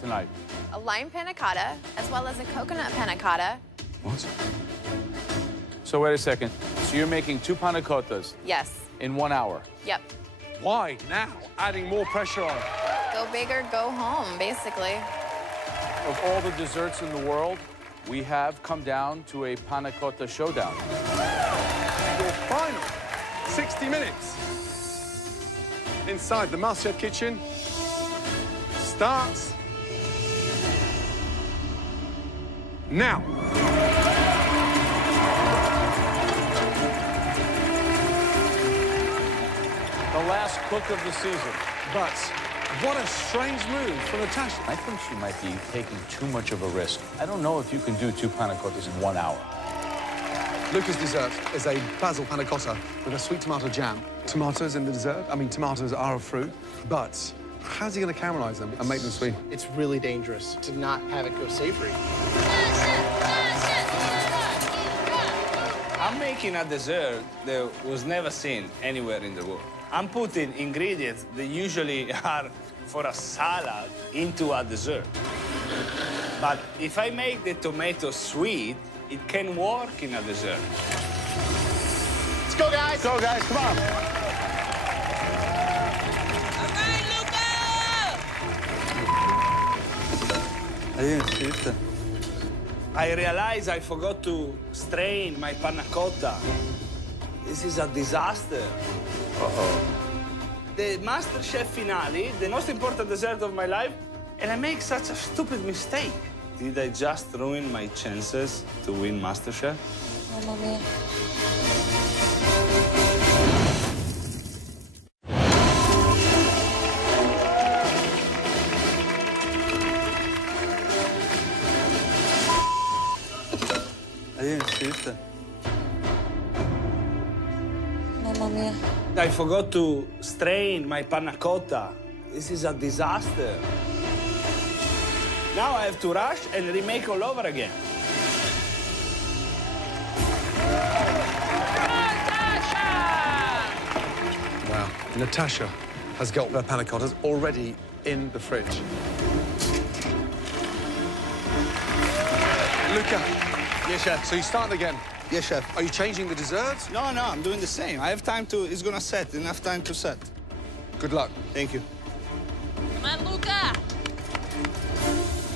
tonight? A lime panna cotta, as well as a coconut panna cotta. What? So wait a second. So you're making 2 panna cottas? Yes. In 1 hour? Yep. Why now? Adding more pressure on. Go big or go home, basically. Of all the desserts in the world, we have come down to a panna cotta showdown. Your final 60 minutes inside the MasterChef kitchen starts now. The last cook of the season. But what a strange move from Natasha. I think she might be taking too much of a risk. I don't know if you can do 2 panna cottas in 1 hour. Luca's dessert is a basil panna cotta with a sweet tomato jam. Tomatoes in the dessert. I mean, tomatoes are a fruit, but how's he going to caramelize them and make them sweet? It's really dangerous to not have it go savory. I'm making a dessert that was never seen anywhere in the world. I'm putting ingredients that usually are for a salad into a dessert. But if I make the tomato sweet, it can work in a dessert. Let's go, guys. Go, guys, come on. All right, Luca! I didn't see it. I realized I forgot to strain my panna cotta. This is a disaster. Uh-oh. The MasterChef finale, the most important dessert of my life, and I make such a stupid mistake. Did I just ruin my chances to win MasterChef? Mamma mia. I didn't see it. Mamma mia. I forgot to strain my panna cotta. This is a disaster. Now I have to rush and remake all over again. Wow. Natasha has got her panna cottas already in the fridge. Luca. Yes, chef. So you start again. Yes, chef. Are you changing the desserts? No, I'm doing the same. I have time to, it's gonna set, enough time to set. Good luck. Thank you. Come on, Luca.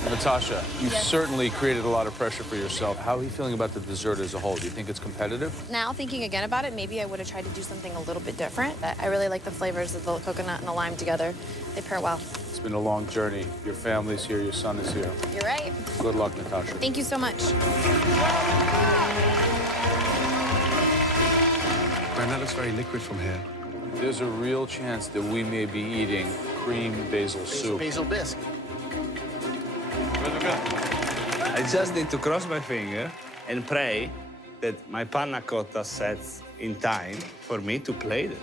Natasha, you certainly created a lot of pressure for yourself. How are you feeling about the dessert as a whole? Do you think it's competitive? Now, thinking again about it, maybe I would have tried to do something a little bit different. I really like the flavors of the coconut and the lime together. They pair well. It's been a long journey. Your family's here, your son is here. You're right. Good luck, Natasha. Thank you so much. Man, that looks very liquid from here. There's a real chance that we may be eating cream basil soup. Basil bisque. I just need to cross my finger and pray that my panna cotta sets in time for me to plate it.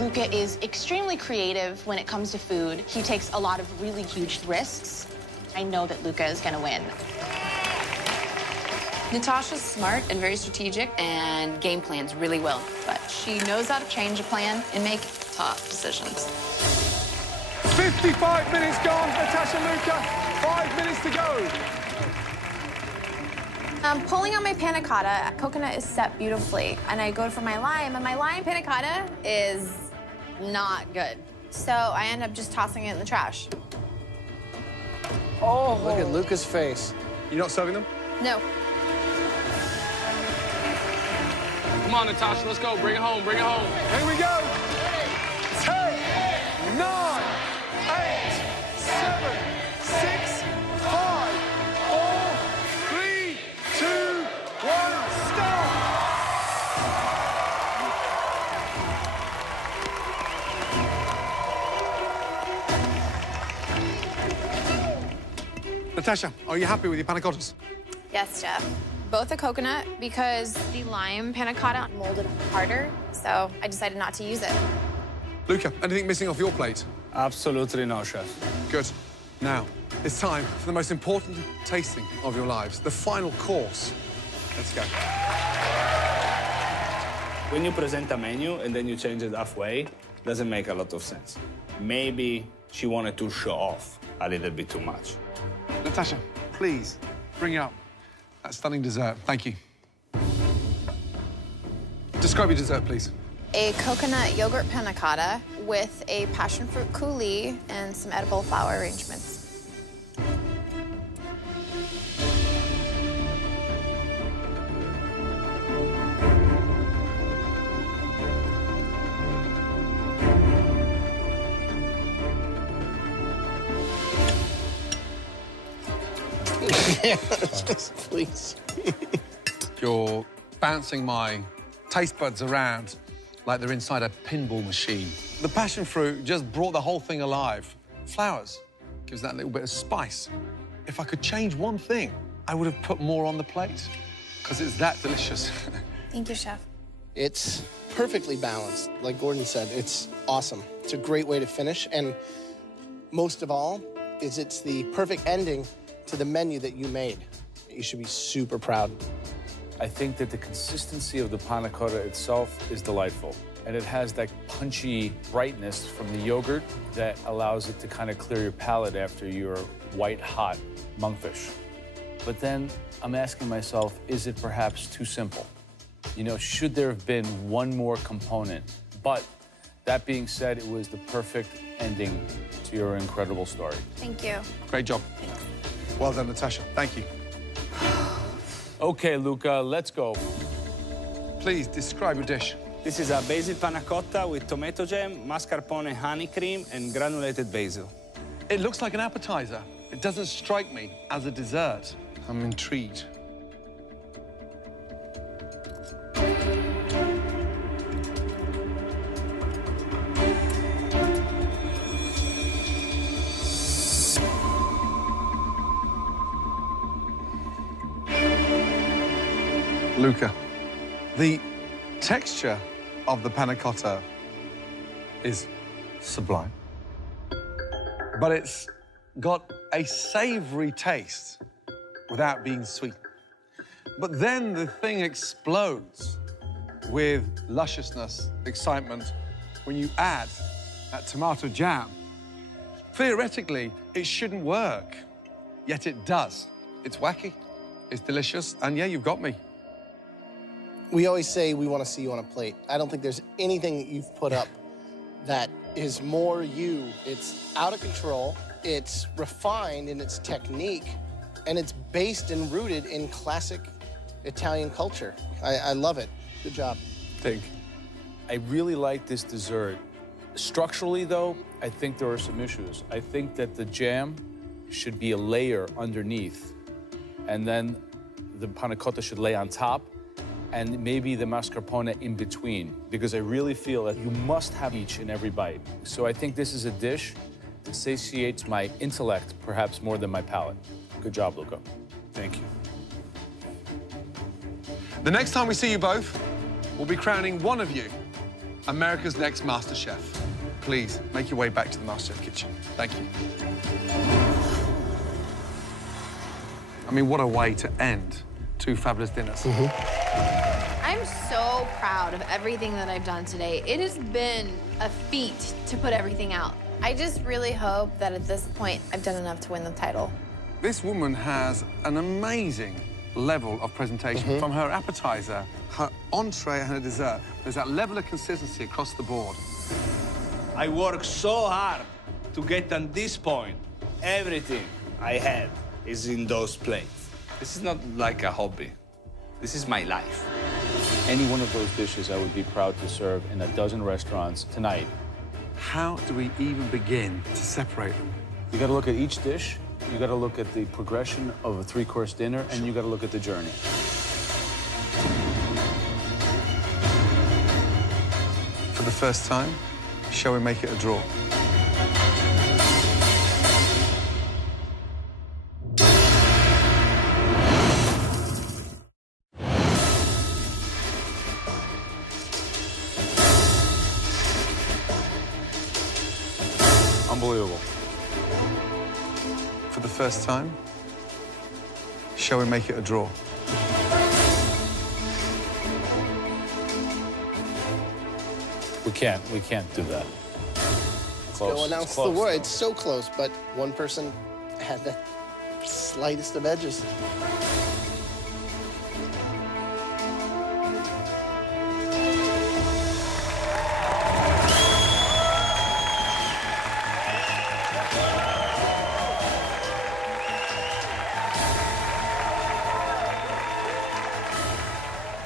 Luca is extremely creative when it comes to food. He takes a lot of really huge risks. I know that Luca is gonna win. Natasha's smart and very strategic and game plans really well, but she knows how to change a plan and make tough decisions. 55 minutes gone, Natasha, Luca. 5 minutes to go. I'm pulling on my panna cotta. Coconut is set beautifully, and I go for my lime, and my lime panna cotta is not good. So I end up just tossing it in the trash. Oh, look at Luca's face. You're not serving them? No. Come on, Natasha, let's go. Bring it home, bring it home. Here we go. 10, 9, 8, 7, 6, 5, 4, 3, 2, 1, stop. Natasha, are you happy with your panna cottas? Yes, Chef. Both a coconut because the lime panna cotta molded harder, so I decided not to use it. Luca, anything missing off your plate? Absolutely no, chef. Good. Now, it's time for the most important tasting of your lives, the final course. Let's go. When you present a menu and then you change it halfway, doesn't make a lot of sense. Maybe she wanted to show off a little bit too much. Natasha, please, bring up that stunning dessert. Thank you. Describe your dessert, please. A coconut yogurt panna cotta with a passion fruit coulis and some edible flower arrangements. Yes, please. You're bouncing my taste buds around like they're inside a pinball machine. The passion fruit just brought the whole thing alive. Flowers gives that little bit of spice. If I could change one thing, I would have put more on the plate because it's that delicious. Thank you, Chef. It's perfectly balanced. Like Gordon said, it's awesome. It's a great way to finish. And most of all, it's the perfect ending to the menu that you made. You should be super proud. I think that the consistency of the panna cotta itself is delightful. And it has that punchy brightness from the yogurt that allows it to kind of clear your palate after your white-hot monkfish. But then I'm asking myself, is it perhaps too simple? You know, should there have been one more component? But that being said, it was the perfect ending to your incredible story. Thank you. Great job. Thanks. Well done, Natasha. Thank you. Okay, Luca, let's go. Please describe your dish. This is a basil panna cotta with tomato jam, mascarpone honey cream, and granulated basil. It looks like an appetizer. It doesn't strike me as a dessert. I'm intrigued. Luca, the texture of the panna cotta is sublime, but it's got a savory taste without being sweet. But then the thing explodes with lusciousness, excitement, when you add that tomato jam. Theoretically, it shouldn't work, yet it does. It's wacky, it's delicious, and yeah, you've got me. We always say we want to see you on a plate. I don't think there's anything that you've put up that is more you. It's out of control, it's refined in its technique, and it's based and rooted in classic Italian culture. I love it. Good job. Thank you. I really like this dessert. Structurally, though, I think there are some issues. I think that the jam should be a layer underneath, and then the panna cotta should lay on top, and maybe the mascarpone in between, because I really feel that you must have each in every bite. So I think this is a dish that satiates my intellect perhaps more than my palate. Good job, Luca. Thank you. The next time we see you both, we'll be crowning one of you America's next MasterChef. Please, make your way back to the MasterChef kitchen. Thank you. I mean, what a way to end two fabulous dinners. I'm so proud of everything that I've done today. It has been a feat to put everything out. I just really hope that at this point, I've done enough to win the title. This woman has an amazing level of presentation. From her appetizer, her entree, and her dessert. There's that level of consistency across the board. I worked so hard to get to this point. Everything I had is in those plates. This is not like a hobby. This is my life. Any one of those dishes I would be proud to serve in a dozen restaurants tonight. How do we even begin to separate them? You gotta look at each dish, you gotta look at the progression of a three-course dinner, and you gotta look at the journey. For the first time, shall we make it a draw? Unbelievable. For the first time, shall we make it a draw? can't do that. Close. Go announce the word. It's so close, but one person had the slightest of edges.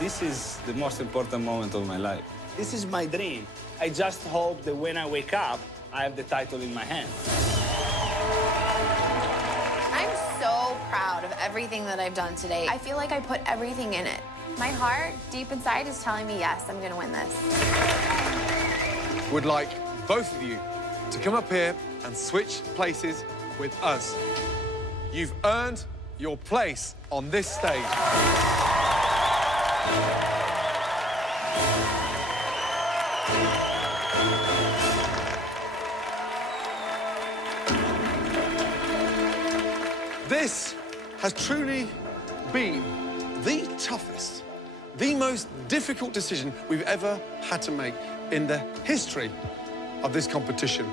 This is the most important moment of my life. This is my dream. I just hope that when I wake up, I have the title in my hand. I'm so proud of everything that I've done today. I feel like I put everything in it. My heart, deep inside, is telling me, yes, I'm gonna win this. Would like both of you to come up here and switch places with us. You've earned your place on this stage. This has truly been the toughest, the most difficult decision we've ever had to make in the history of this competition.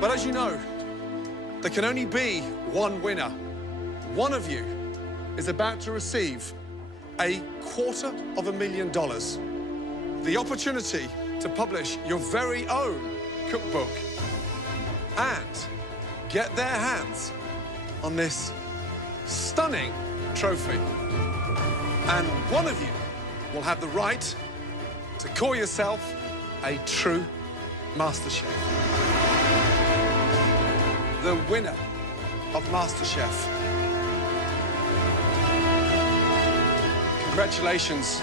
But as you know, there can only be one winner. One of you is about to receive $250,000. The opportunity to publish your very own cookbook and get their hands on this stunning trophy. And one of you will have the right to call yourself a true MasterChef. The winner of MasterChef. Congratulations.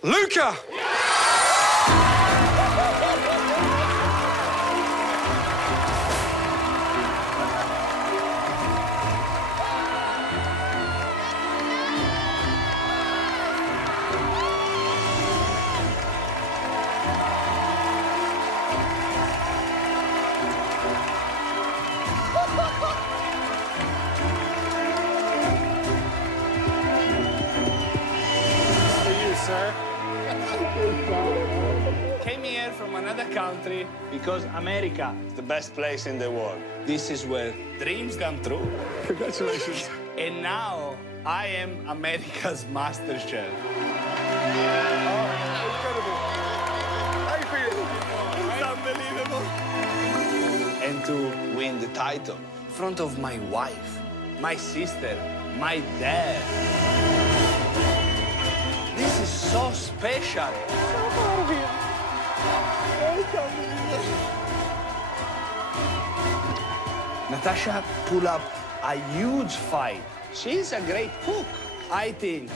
Luca! Came here from another country because America is the best place in the world. This is where dreams come true. Congratulations. And now I am America's MasterChef. Incredible. How you feeling? It's unbelievable. And to win the title in front of my wife, my sister, my dad. This is so special. Natasha pulled up a huge fight. She's a great cook. I think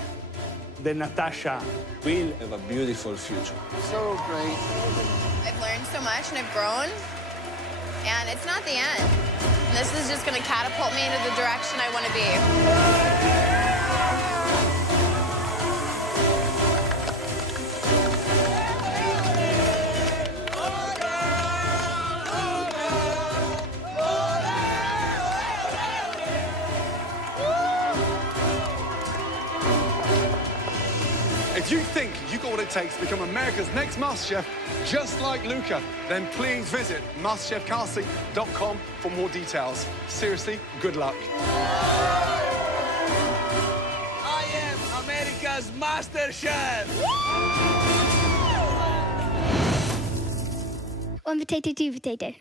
that Natasha will have a beautiful future. So great. I've learned so much and I've grown, and it's not the end. This is just gonna catapult me into the direction I wanna be. If you think you got what it takes to become America's next MasterChef, just like Luca, then please visit MasterChefCasting.com for more details. Seriously, good luck. I am America's MasterChef! 1 potato, 2 potato.